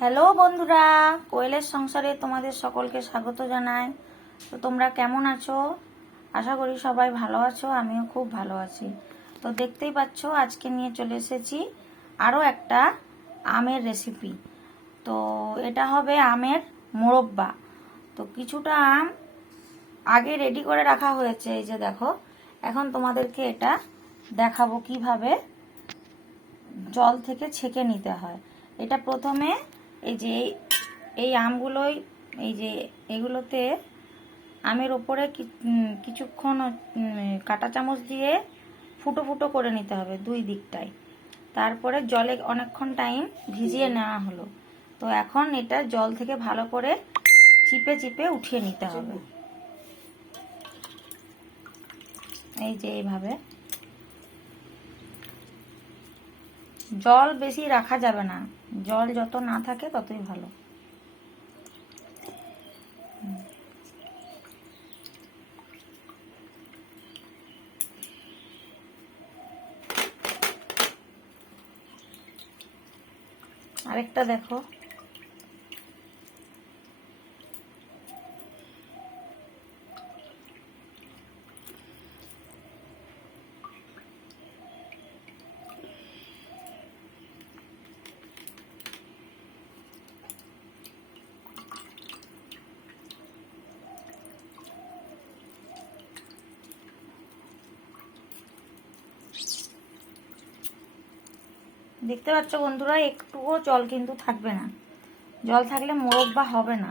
Hello বন্ধুরা, কোয়েলের সংসারে তোমাদের সকলকে স্বাগত জানাই। তো তোমরা কেমন আছো? আশা করি সবাই ভালো আছো, আমিও খুব ভালো আছি। তো দেখতেই পাচ্ছ আজকে নিয়ে চলে এসেছি আরও একটা আমের রেসিপি। তো এটা হবে আমের মোরব্বা। তো কিছুটা আম আগে রেডি করে রাখা হয়েছে, এই যে দেখো। এখন তোমাদেরকে এটা দেখাবো কিভাবে জল থেকে ছেঁকে নিতে হয়। এটা প্রথমে এই আমগুলোই এই যে এগুলোতে আমের ওপরে কিছুক্ষণ কাঁটা চামচ দিয়ে ফুটো ফুটো করে নিতে হবে দুই দিকটাই। তারপরে জলে অনেকক্ষণ টাইম ভিজিয়ে নেওয়া হলো। তো এখন এটা জল থেকে ভালো করে চিপে চিপে উঠিয়ে নিতে হবে, এই যে এইভাবে। জল বেশি রাখা যাবে না, জল যত না থাকে ততই ভালো। আরেকটা দেখো, দেখতে পাচ্ছ বন্ধুরা, একটুও জল কিন্তু থাকবে না। জল থাকলে মোরব্বা হবে না,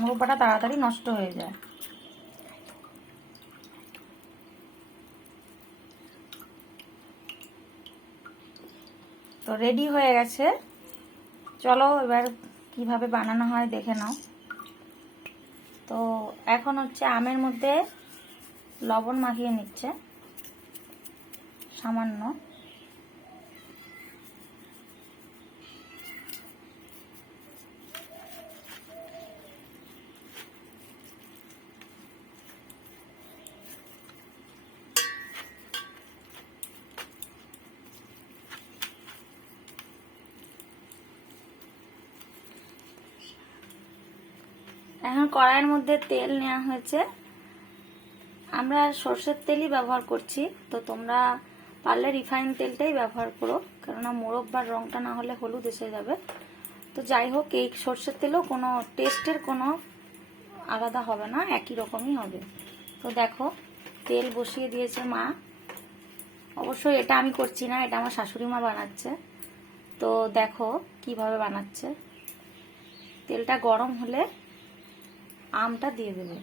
মোরব্বাটা তাড়াতাড়ি নষ্ট হয়ে যায়। তো রেডি হয়ে গেছে, চলো এবার কিভাবে বানানো হয় দেখে নাও। তো এখন হচ্ছে আমের মধ্যে লবণ মাখিয়ে নিচ্ছে সামান্য। এখন কড়াইয়ের মধ্যে তেল নেওয়া হয়েছে। আমরা সর্ষের তেলই ব্যবহার করছি, তো তোমরা পারলে রিফাইন তেলটাই ব্যবহার করো, কেননা মোরব্বার রংটা না হলে হলুদ এসে যাবে। তো যাই হোক, এই সর্ষের তেলও কোনো টেস্টের কোনো আলাদা হবে না, একই রকমই হবে। তো দেখো, তেল বসিয়ে দিয়েছে মা। অবশ্যই এটা আমি করছি না, এটা আমার শাশুড়ি মা বানাচ্ছে। তো দেখো কিভাবে বানাচ্ছে। তেলটা গরম হলে আমটা দিয়ে দেবে।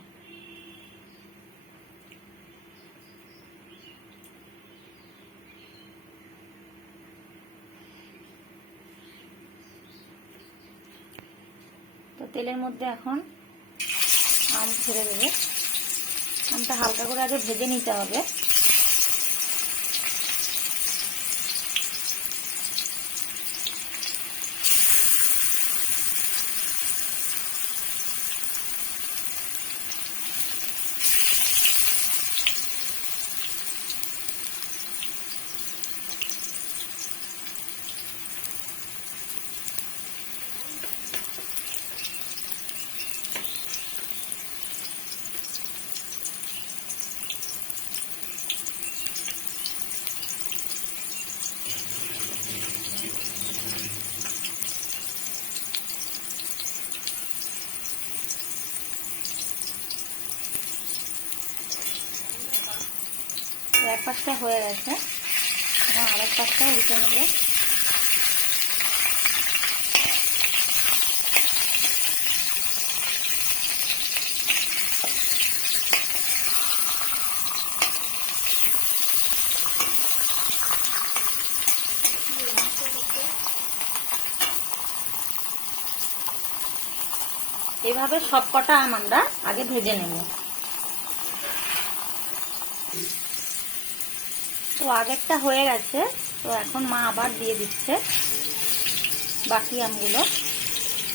তো তেলের মধ্যে এখন আম ছেড়ে দেবে। আমটা হালকা করে আগে ভেজে নিতে হবে। এক পাশটা হয়ে গেছে, এখন আরেক পাশটা উল্টে নেবে। এভাবে সব কটা আম আমরা আগে ভেজে নেব। তো আগেরটা হয়ে গেছে, তো এখন মা আবার দিয়ে দিচ্ছে বাকি আমগুলো।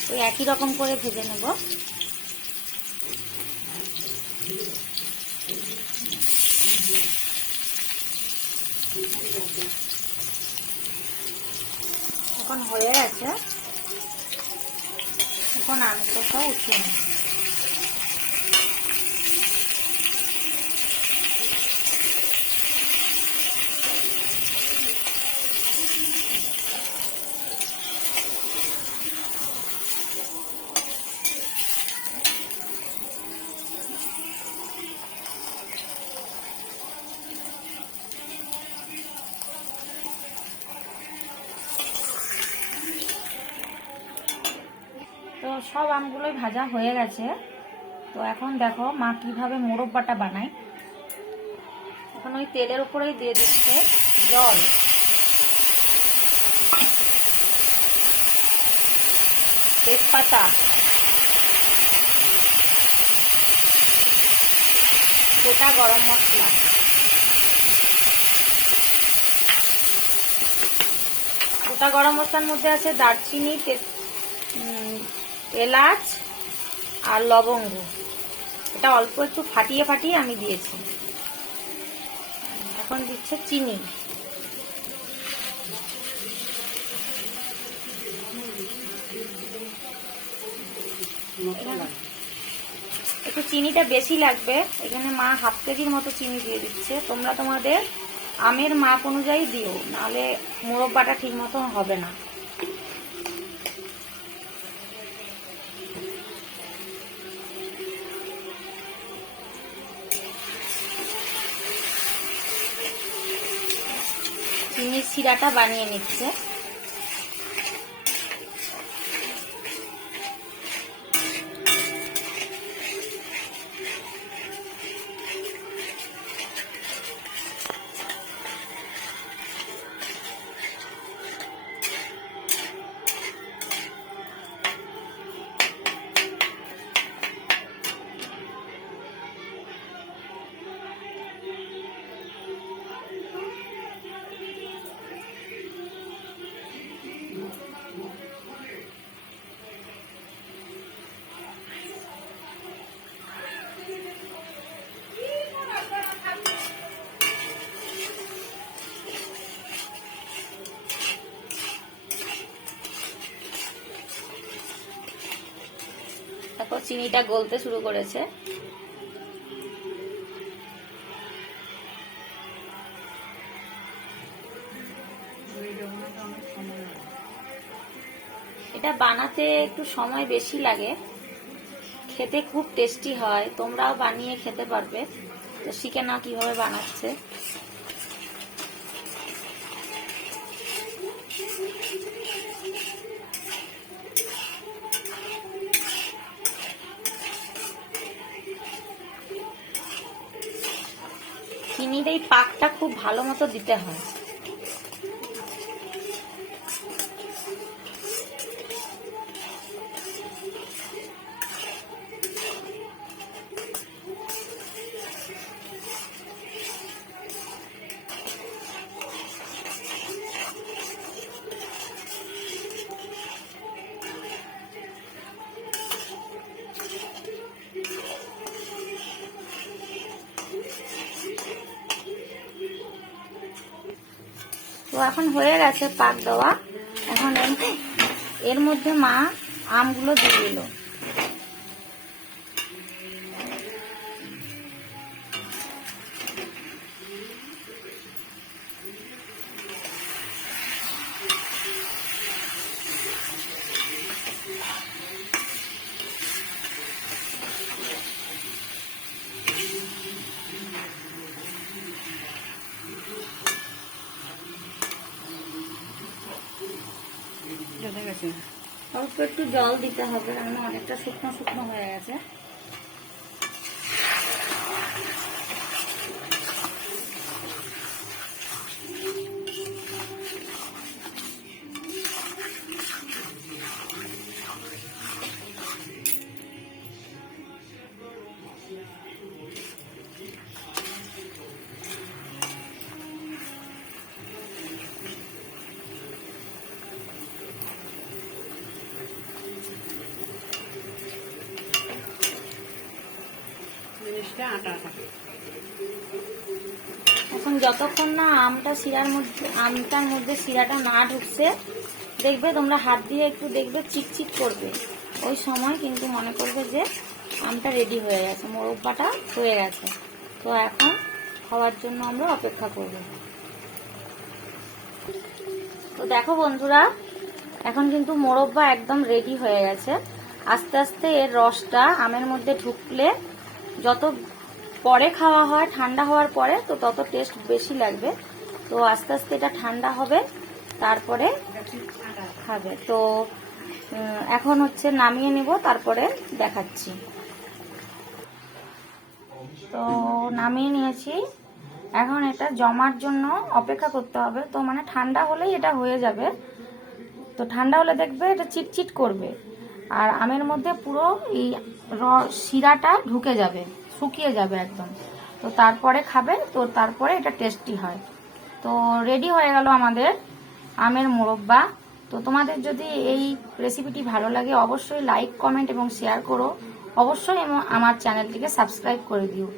তো একই রকম করে ভেজে নেব। এখন হয়ে গেছে, কিছুক্ষণ আমগুলো সব উঠিয়ে নেব। তো সব আমগুলোই ভাজা হয়ে গেছে। তো এখন দেখো মা কিভাবে মোরব্বাটা বানায়। এখন ওই তেলের উপরেই দিয়ে দিচ্ছে জল, তেজপাতা, গোটা গরম মশলা, গোটা গরম মশলার মধ্যে আছে দারচিনি, এলাচ আর লবঙ্গ। এটা অল্প একটু ফাটিয়ে ফাটিয়ে আমি দিয়েছি। এখন দিচ্ছে চিনি, একটু চিনিটা বেশি লাগবে, এখানে মা হাফ কেজির মতো চিনি দিয়ে দিচ্ছে। তোমরা তোমাদের আমের মাপ অনুযায়ী দিও, নাহলে মোরব্বাটা ঠিক মতো হবে না। চিনির শিরাটা বানিয়ে নিচ্ছে। তারপর চিনিটা গলতে শুরু করেছে। এটা বানাতে একটু সময় বেশি লাগে, খেতে খুব টেস্টি হয়। তোমরাও বানিয়ে খেতে পারবে। তো শিখে নাও কিভাবে বানাচ্ছে। চিনির এই পাকটা খুব ভালো মতো দিতে হয়। তো এখন হয়ে গেছে পাক দেওয়া। এখন এর মধ্যে মা আমগুলো দিয়ে দিল। অল্প একটু জল দিতে হবে, কারণ অনেকটা শুকনো শুকনো হয়ে গেছে। এখন যতক্ষণ না আমটার মধ্যে শিরাটা না ঢুকছে, দেখবে তোমরা হাত দিয়ে একটু দেখবে চিটচিট করবে। ওই সময় কিন্তু মনে করবে যে আমটা রেডি হয়ে গেছে, মোরব্বাটা হয়ে গেছে। তো এখন খাওয়ার জন্য আমরা অপেক্ষা করব। তো দেখো বন্ধুরা, এখন কিন্তু মোরব্বা একদম রেডি হয়ে গেছে। আস্তে আস্তে এর রসটা আমের মধ্যে ঢুকলে যত পরে খাওয়া হয়, ঠান্ডা হওয়ার পরে, তো তত টেস্ট বেশি লাগবে। তো আস্তে আস্তে এটা ঠান্ডা হবে, তারপরে খাবে। তো এখন হচ্ছে নামিয়ে নেব, তারপরে দেখাচ্ছি। তো নামিয়ে নিয়েছি, এখন এটা জমার জন্য অপেক্ষা করতে হবে। তো মানে ঠান্ডা হলেই এটা হয়ে যাবে। তো ঠান্ডা হলে দেখবে এটা চিটচিট করবে, আর আমের মধ্যে পুরো এই শিরাটা ঢুকে যাবে, শুকিয়ে যাবে একদম। তো তারপরে খাবে, তো তারপরে এটা টেস্টি হয়। তো রেডি হয়ে গেল আমাদের আমের মোরব্বা। তো তোমাদের যদি এই রেসিপিটি ভালো লাগে অবশ্যই লাইক, কমেন্ট এবং শেয়ার করো। অবশ্যই আমার চ্যানেলটিকে সাবস্ক্রাইব করে দিও।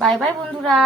বাই বাই বন্ধুরা।